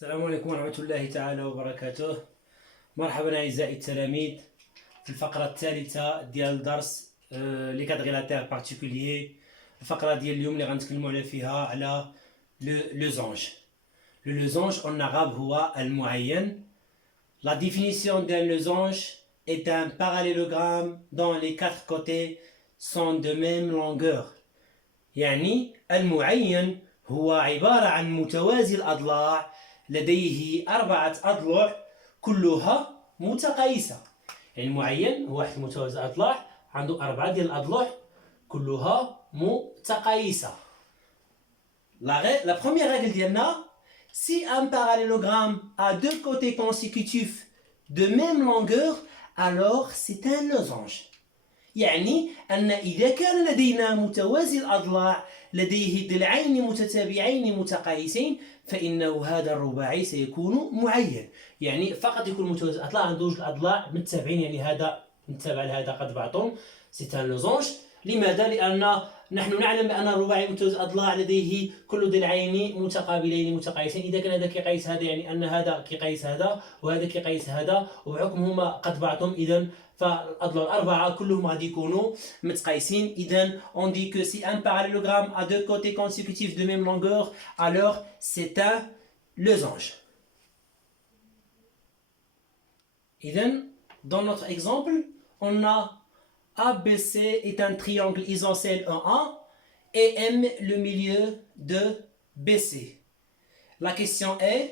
السلام عليكم ورحمة الله تعالى وبركاته. مرحبا أعزائي التلاميذ في الفقرة الثالثة ديال درس لي كادغيلاتير بارتيكوليي. الفقرة ديال اليوم اللي غنتكلموا على فيها على لو زونج. لو زونج en arabe هو المعين. La définition d'un losange est un parallélogramme dont les quatre côtés sont de même longueur. يعني المعين هو عبارة عن متوازي الأضلاع لديه 4 أضلع كلها متقايسة. يعني المعين هو واحد متوازي الأضلاع عنده 4 ديال الأضلع كلها متقايسة. La première règle ديالنا: si un parallélogramme a 2 côtés consécutifs de même longueur, alors c'est un losange. يعني أن إذا كان لدينا متوازي الأضلاع لديه ضلعين متتابعين متقايسين فإنه هذا الرباعي سيكون معين. يعني فقط يكون متوازي الأضلاع عنده جوج الأضلاع متتابعين، يعني هذا متابع لهذا قد بعضهم، c'est un losange. لماذا؟ لأن نحن نعلم بأن الرباعي متوازي الأضلاع لديه كل ضلعين متقابلين متقايسين. إذا كان هذا كيقايس هذا يعني أن هذا كيقايس هذا وهذا كيقايس هذا، وبحكم هما قد بعضهم إذا فالأضلاع الأربعة كلهم غادي يكونوا متقايسين. إذا on dit que si un parallélogramme a 2 côtés consécutifs de même longueur, alors c'est un losange. إذا dans notre exemple, on a ABC est un triangle isocèle en A et M le milieu de BC. La question est,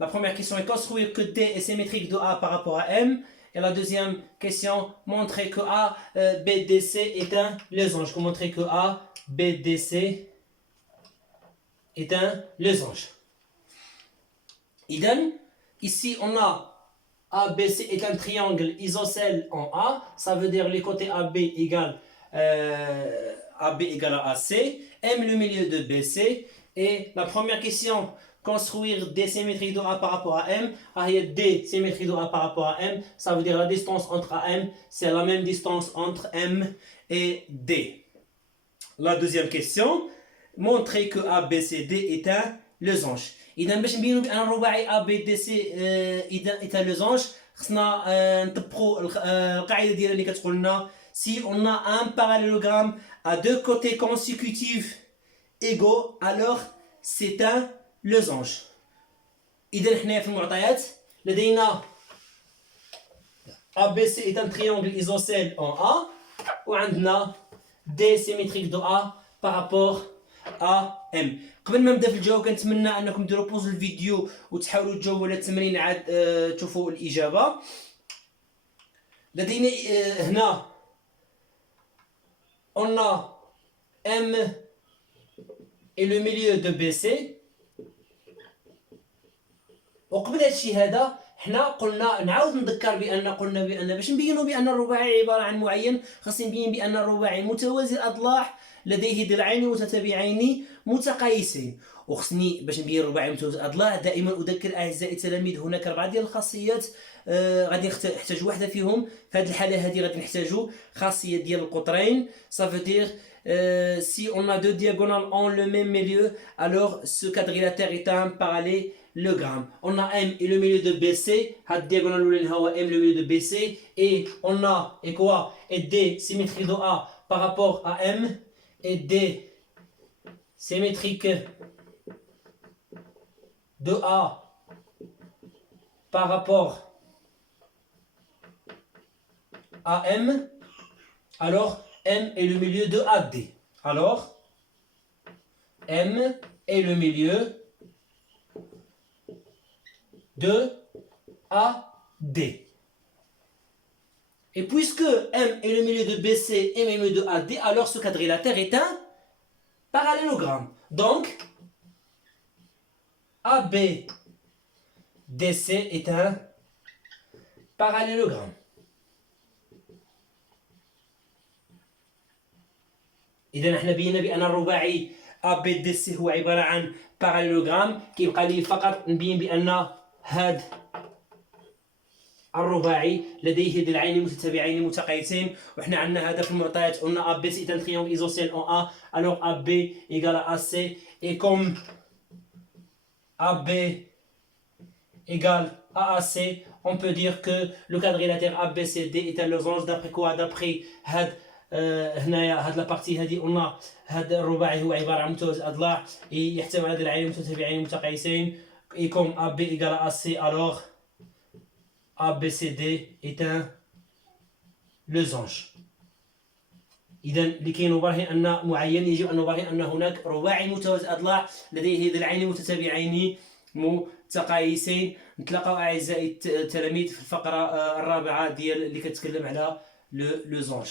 la première question est construire que D est symétrique de A par rapport à M. Et la deuxième question, montrer que ABDC est un losange. Montrer que ABDC est un losange. Idem, ici on a ABC est un triangle isocèle en A. Ça veut dire les côtés AB égale à AC. M le milieu de BC. Et la première question, construire D symétrique de A par rapport à M. D symétrique de A par rapport à M, ça veut dire la distance entre A et M, c'est la même distance entre M et D. La deuxième question, montrer que ABCD est un losange. إذا باش نبينوا بأن الرباعي ABDC est un losange خصنا نطبقوا القاعدة ديالنا اللي كتقول لنا si on a un parallélogramme à 2 côtés consécutifs égaux alors c'est un losange. إذا حنا في المعطيات لدينا ABC est un triangle isocèle en A وعندنا D symétrique de A par rapport à M. قبل ما نبدا في الجواب كنتمنى انكم ديروا بوز الفيديو وتحاولوا تجاوبوا على التمرين عاد تشوفوا الاجابه. لدينا هنا on a M et le milieu de BC. وقبل هادشي هذا حنا قلنا نعاود نذكر بان قلنا بان باش نبينوا بان الرباعي عباره عن معين خاصني نبين بان الرباعي متوازي الاضلاع لديه ضلعين متتابعين متقايسين. وخصني باش نبين الرباعي متوازي الاضلاع دائما اذكر اعزائي التلاميذ هناك 4 ديال الخاصيات غادي نحتاج واحده فيهم. في هذه الحاله هذه غادي نحتاجوا خاصيه ديال القطرين. ça veut dire si on a 2 diagonales en le même milieu alors ce quadrilatère est un parallélogramme. On a M et le milieu de BC, هاد diagonale اللي هو M le milieu de BC, et on a et quoi et D symétrique de A par rapport à M et D symétrique de A par rapport à M, alors M est le milieu de AD. Alors M est le milieu de AD. Et puisque M est le milieu de BC et M est le milieu de AD, alors ce quadrilatère est un parallélogramme. Donc, ABDC est un parallélogramme. إذا احنا بينا بأن الرباعي ABDC هو عبارة عن باراليلوغرام. كيبقى لي فقط نبين بأن هاد الرباعي لديه ضلعين متتابعين متقايسين. وحنا عندنا هذا في المعطيات قلنا AB c'est un triangle isocèle en A, alors AB égale à AC, et comme AB égale AAC, on peut dire que le quadrilatère ABCD est un losange. D'après quoi? D'après هنايا هاد لابارتي هادي قلنا هاد الرباعي هو عباره عن متوازي اضلاع يحتوي على ضلعين متتابعين متقايسين. Et comme AB égale à AC, alors ABCD est un losange. إذا لكي نبرهن أن معين يجب أن نبرهن أن هناك رباعي متوازي أضلاع لديه ضلعين متتابعين متقايسين. نتلاقاو أعزائي التلاميذ في الفقرة الرابعة ديال اللي كتكلم على لو زونج.